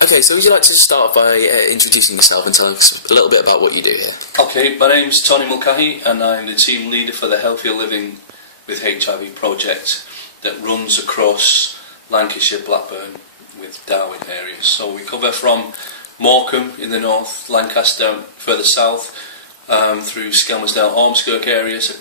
Okay, so would you like to start by introducing yourself and tell us a little bit about what you do here? Okay, my name's Tony Mulcahy and I'm the team leader for the Healthier Living with HIV project that runs across Lancashire, Blackburn with Darwen areas. So we cover from Morecambe in the north, Lancaster further south, through Skelmersdale, Ormskirk areas,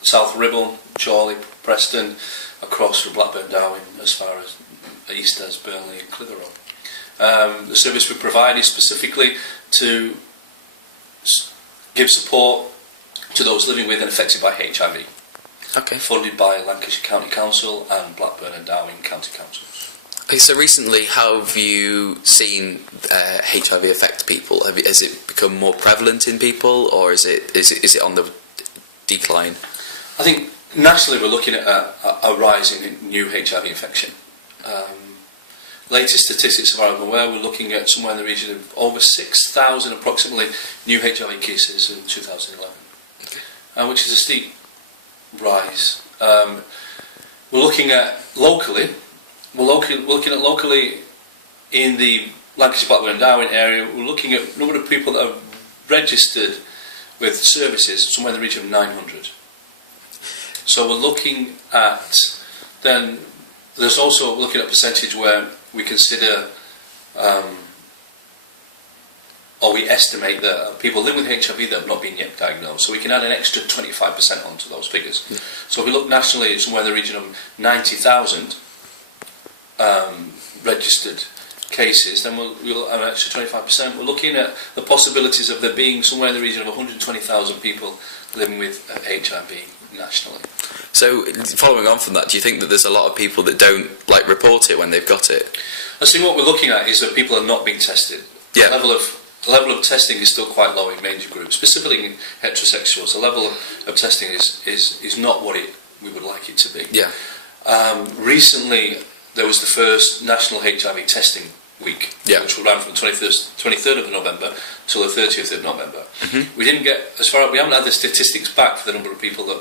South Ribble, Chorley, Preston, across from Blackburn, Darwen as far as east as Burnley and Clitheroe. The service we provide is specifically to give support to those living with and affected by HIV. Okay. Funded by Lancashire County Council and Blackburn and Darwen County Councils. Okay, so recently, how have you seen HIV affect people? Has it become more prevalent in people, or is it on the decline? I think nationally we're looking at a rise in new HIV infection. Latest statistics, as far as I'm aware, we're looking at somewhere in the region of over 6,000 approximately new HIV cases in 2011, which is a steep rise. We're looking at locally. We're looking at locally in the Lancashire, Blackburn and Darwen area. We're looking at a number of people that are registered with services somewhere in the region of 900. So we're looking at then. There's also looking at a percentage where we consider, or we estimate that people living with HIV that have not been yet diagnosed. So we can add an extra 25% onto those figures. Yeah. So if we look nationally, somewhere in the region of 90,000 registered cases, then we'll have an extra 25%. We're looking at the possibilities of there being somewhere in the region of 120,000 people living with HIV nationally. So, following on from that, do you think that there's a lot of people that don't report it when they've got it? I think what we're looking at is that people are not being tested. Yeah. The level of testing is still quite low in major groups, specifically in heterosexuals. The level of testing is not what we would like it to be. Yeah. Recently, there was the first National HIV Testing Week, which ran from the 23rd of November till the 30th of November. Mm-hmm. We haven't had the statistics back for the number of people that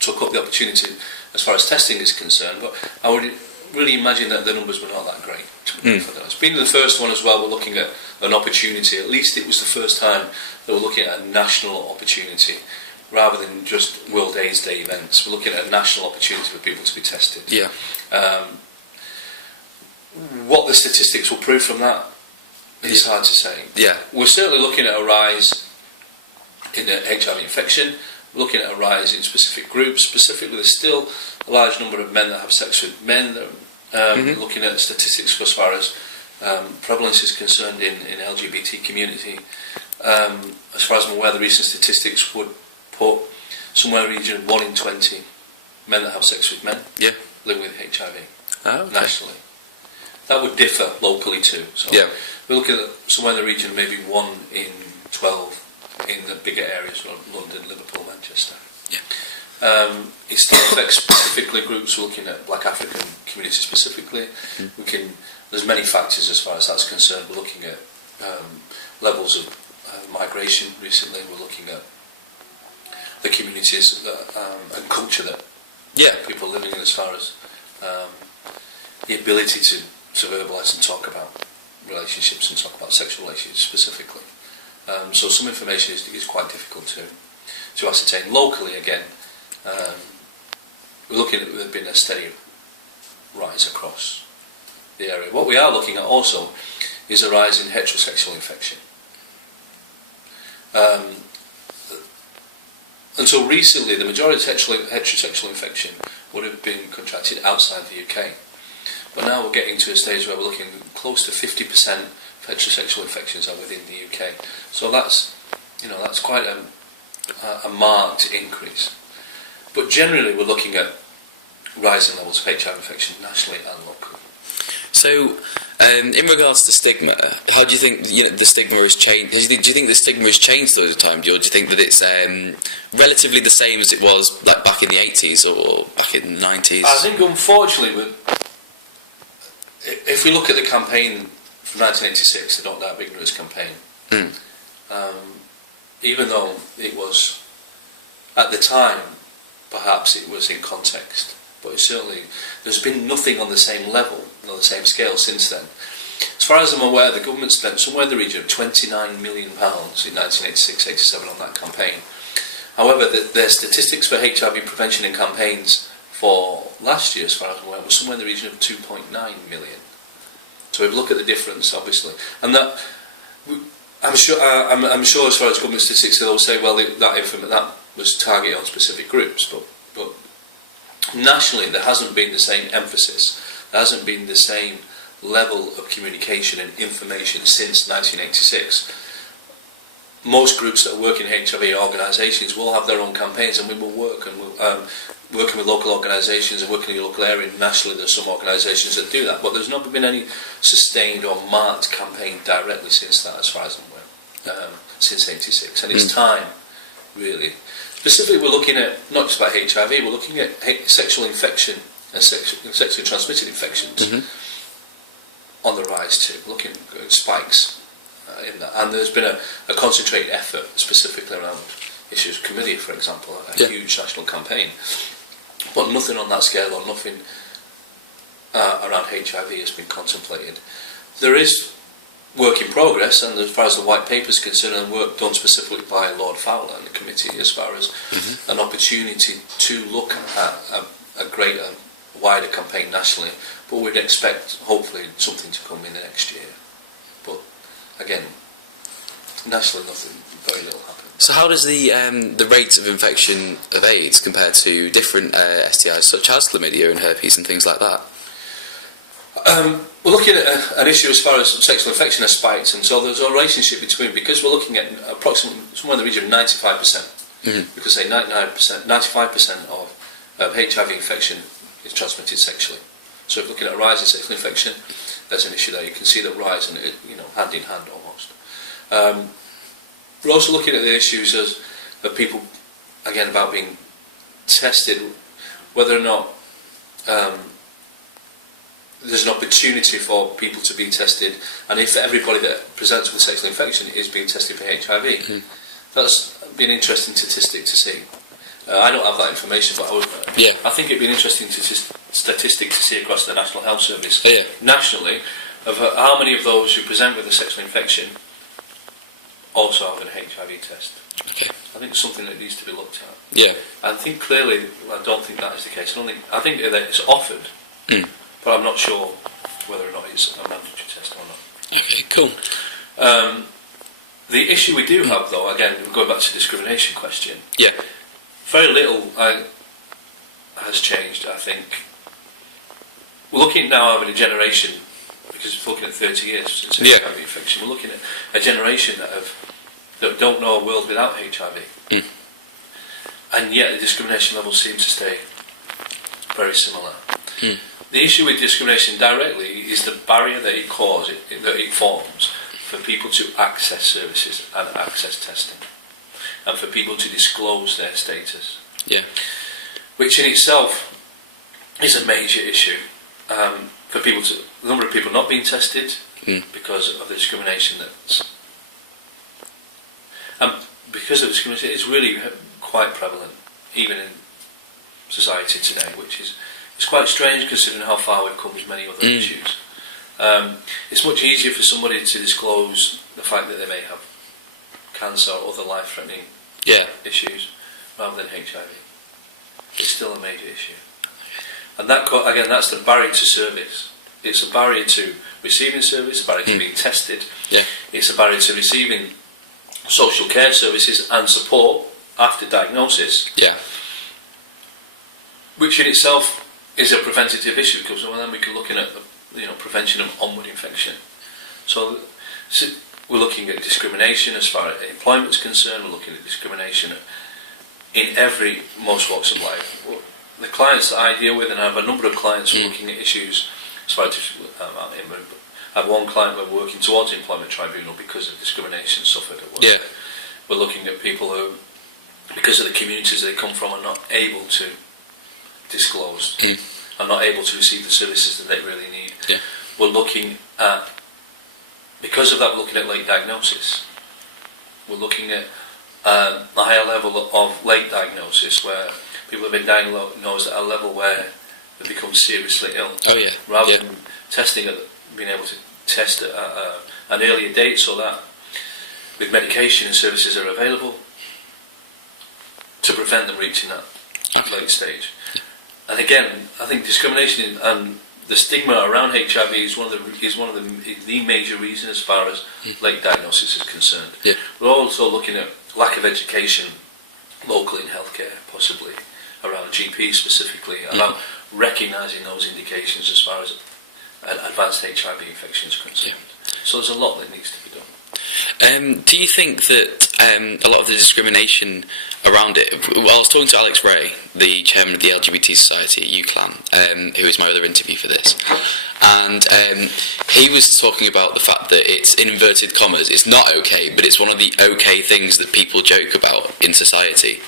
took up the opportunity as far as testing is concerned, but I would really imagine that the numbers were not that great. It's been the first one as well. We're looking at an opportunity. At least it was the first time that we're looking at a national opportunity rather than just World AIDS Day events. We're looking at a national opportunity for people to be tested. Yeah. What the statistics will prove from that is hard to say. Yeah. We're certainly looking at a rise in the HIV infection. We're looking at a rise in specific groups. Specifically, there's still a large number of men that have sex with men. Looking at the statistics as far as prevalence is concerned in the LGBT community. As far as I'm aware, the recent statistics would put somewhere in the region of 1 in 20 men that have sex with men living with HIV nationally. That would differ locally too. So we're looking at somewhere in the region of maybe 1 in 12 in the bigger areas, London, Liverpool, Manchester. Yeah. It still affects specifically groups. We're looking at Black African communities specifically. There's many factors as far as that's concerned. We're looking at levels of migration recently. We're looking at the communities and culture that people are living in, as far as the ability to verbalise and talk about relationships and talk about sexual relationships specifically. So some information is quite difficult to ascertain. Locally, again, we're looking at there being a steady rise across the area. What we are looking at also is a rise in heterosexual infection. Until recently, the majority of heterosexual infection would have been contracted outside the UK. But now we're getting to a stage where we're looking close to 50% of heterosexual infections are within the UK. So that's quite a marked increase. But generally, we're looking at rising levels of HIV infection nationally and locally. So, in regards to stigma, how do you think the stigma has changed? Do you think the stigma has changed over time, or do you think that it's relatively the same as it was back in the 80s or back in the 90s? I think, unfortunately, if we look at the campaign from 1986, the Don't Die of Ignorance campaign, even though it was, at the time, perhaps it was in context, but certainly there's been nothing on the same level, on the same scale since then. As far as I'm aware, the government spent somewhere in the region of £29 million in 1986-87 on that campaign. However, their statistics for HIV prevention and campaigns for last year, as far as I'm aware, was somewhere in the region of 2.9 million. So we look at the difference, obviously, and that I'm sure as far as government statistics, they'll say, well, that was targeted on specific groups, but nationally there hasn't been the same emphasis, there hasn't been the same level of communication and information since 1986. Most groups that work in HIV organisations will have their own campaigns, and we will work and working with local organisations and working in your local area. Nationally, there's some organisations that do that, but there's not been any sustained or marked campaign directly since that, as far as I'm aware, since '86. And it's time, really. Specifically, we're looking at not just about HIV, we're looking at sexual infection and sexually transmitted infections on the rise too. Looking at spikes in that, and there's been a concentrated effort specifically around issues of chlamydia, for example, a huge national campaign, but nothing on that scale or nothing around HIV has been contemplated. There is work in progress, and as far as the white paper is concerned, and work done specifically by Lord Fowler and the committee as far as an opportunity to look at a greater, wider campaign nationally, but we'd expect hopefully something to come in the next year. But again, nationally nothing, very little happens. So how does the rate of infection of AIDS compare to different STIs such as chlamydia and herpes and things like that? We're looking at an issue as far as sexual infection has spiked, and so there's a relationship between, because we're looking at approximately somewhere in the region of 95%, because say 99%, 95% of HIV infection is transmitted sexually. So if we're looking at a rise in sexual infection, there's an issue there. You can see that rise, and hand in hand almost. We're also looking at the issues of people, again, about being tested, whether or not there's an opportunity for people to be tested, and if everybody that presents with sexual infection is being tested for HIV. That's been an interesting statistic to see. I don't have that information, but I think it'd be an interesting statistic to see across the National Health Service nationally of how many of those who present with a sexual infection also have an HIV test. Okay. I think it's something that needs to be looked at. Yeah. I think clearly, I don't think that is the case. I think that it's offered, but I'm not sure whether or not it's a mandatory test or not. Okay, cool. The issue we do have, though, again, going back to the discrimination question, very little has changed, I think. We're looking now having a generation, because we're looking at 30 years since HIV infection, we're looking at a generation that don't know a world without HIV. And yet the discrimination level seems to stay very similar. The issue with discrimination directly is the barrier that it forms for people to access services and access testing, and for people to disclose their status. Which in itself is a major issue. For people the number of people not being tested because of the discrimination because of discrimination, it's really quite prevalent, even in society today, which is quite strange considering how far we've come with many other issues. It's much easier for somebody to disclose the fact that they may have cancer or other life-threatening issues rather than HIV. It's still a major issue. And that, again, that's the barrier to service. It's a barrier to receiving service, a barrier to being tested. It's a barrier to receiving social care services and support after diagnosis. Which in itself is a preventative issue, because then we can look at prevention of onward infection. So we're looking at discrimination as far as employment is concerned. We're looking at discrimination in most walks of life. The clients that I deal with, and I have a number of clients who are looking at issues as far as I have one client we're working towards the employment tribunal because of discrimination suffered at work. We're looking at people who, because of the communities they come from, are not able to disclose, are not able to receive the services that they really need. We're looking at, because of that, we're looking at late diagnosis. We're looking at a higher level of late diagnosis, where people have been diagnosed at a level where they become seriously ill. Rather than testing at being able to test at an earlier date, so that with medication and services are available to prevent them reaching that late stage. And again, I think discrimination and the stigma around HIV is one of the major reasons as far as late diagnosis is concerned. Yeah. We're also looking at lack of education locally in healthcare, possibly around GP specifically, about recognising those indications as far as an advanced HIV infection is concerned. Yeah. So there's a lot that needs to be done. Do you think that a lot of the discrimination around it... Well, I was talking to Alex Ray, the chairman of the LGBT Society at UCLan, who was my other interview for this, and he was talking about the fact that it's, in inverted commas, it's not okay, but it's one of the okay things that people joke about in society.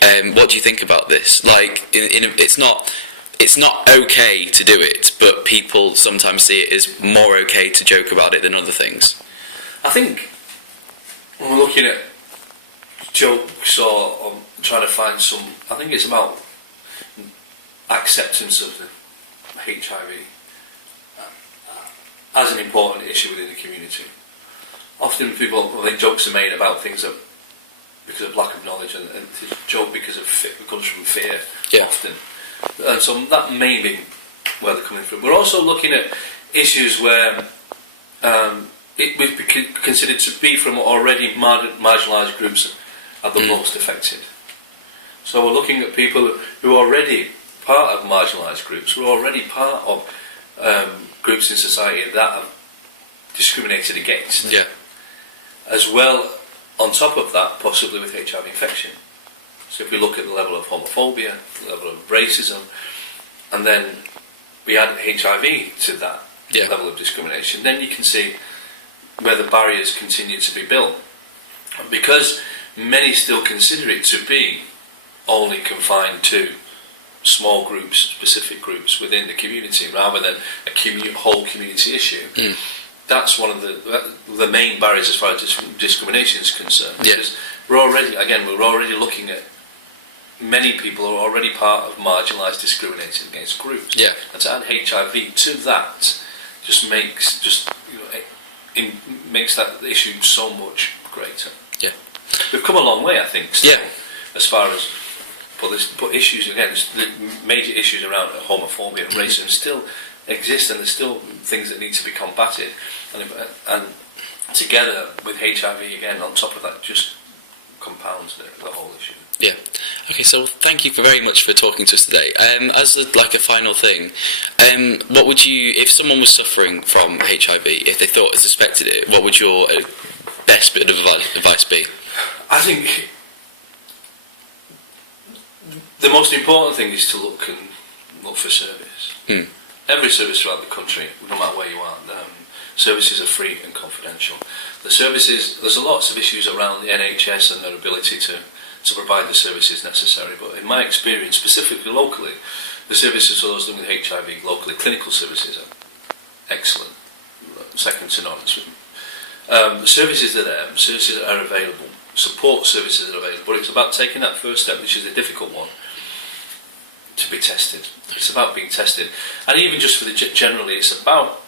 What do you think about this? Like, it's not okay to do it, but people sometimes see it as more okay to joke about it than other things. I think when we're looking at jokes or trying to find some, I think it's about acceptance of the HIV as an important issue within the community. Often people, I think jokes are made about things that because of lack of knowledge, and it's a joke because of it comes from fear often. And so that may be where they're coming from. We're also looking at issues where it would be considered to be from already marginalised groups are the most affected. So we're looking at people who are already part of marginalised groups, who are already part of groups in society that are discriminated against. Yeah. As well, on top of that, possibly with HIV infection. So if we look at the level of homophobia, the level of racism, and then we add HIV to that level of discrimination, then you can see where the barriers continue to be built. Because many still consider it to be only confined to small groups, specific groups within the community, rather than a whole community issue. That's one of the main barriers as far as discrimination is concerned. Because we're already looking at many people who are already part of marginalised, discriminated against groups. Yeah. And to add HIV to that just makes that issue so much greater. Yeah. We've come a long way, I think, still, Yeah. as far as but issues again, the major issues around homophobia and racism still exist, and there's still things that need to be combated, and together with HIV again on top of that just compounds the whole issue. Yeah. Okay, so thank you very much for talking to us today. As a final thing, what would you, if someone was suffering from HIV, if they thought or suspected it, what would your best bit of advice be? I think the most important thing is to look for service. Every service throughout the country, no matter where you are, services are free and confidential. The services, there's lots of issues around the NHS and their ability to provide the services necessary, but in my experience, specifically locally, the services for those living with HIV locally, clinical services are excellent, second to none. The services are there, services are available, support services are available, but it's about taking that first step, which is a difficult one, to be tested. It's about being tested, and even just for the generally, it's about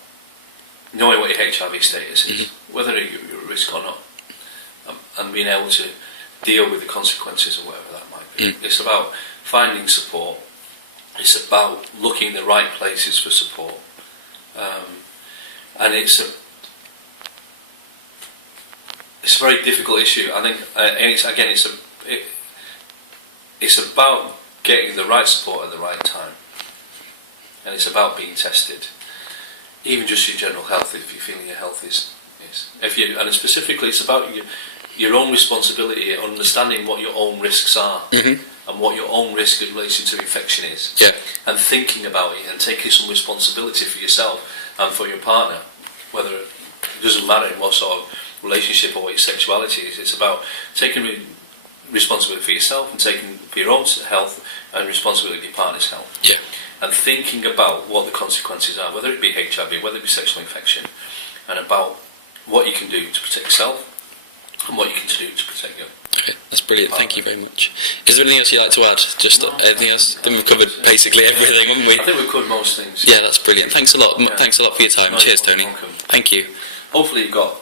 knowing what your HIV status is, whether you're at risk or not, and being able to deal with the consequences of whatever that might be. It's about finding support. It's about looking in the right places for support, and it's a very difficult issue. I think, and it's about getting the right support at the right time, and it's about being tested. Even just your general health, if you're feeling your health and specifically it's about your own responsibility, understanding what your own risks are, and what your own risk in relation to infection is, and thinking about it and taking some responsibility for yourself and for your partner, whether it doesn't matter in what sort of relationship or what your sexuality is. It's about taking responsibility for yourself and taking for your own health and responsibility for your partner's health. Yeah. And thinking about what the consequences are, whether it be HIV, whether it be sexual infection, and about what you can do to protect yourself and what you can do to protect your Okay, that's brilliant. Thank you very much. Is there anything else you'd like to add? Just anything else? I think we've covered basically everything, haven't we? I think we've covered most things. Yeah, that's brilliant. Thanks a lot. Yeah. Thanks a lot for your time. No, Cheers, you're Tony. welcome. Thank you. Hopefully you've got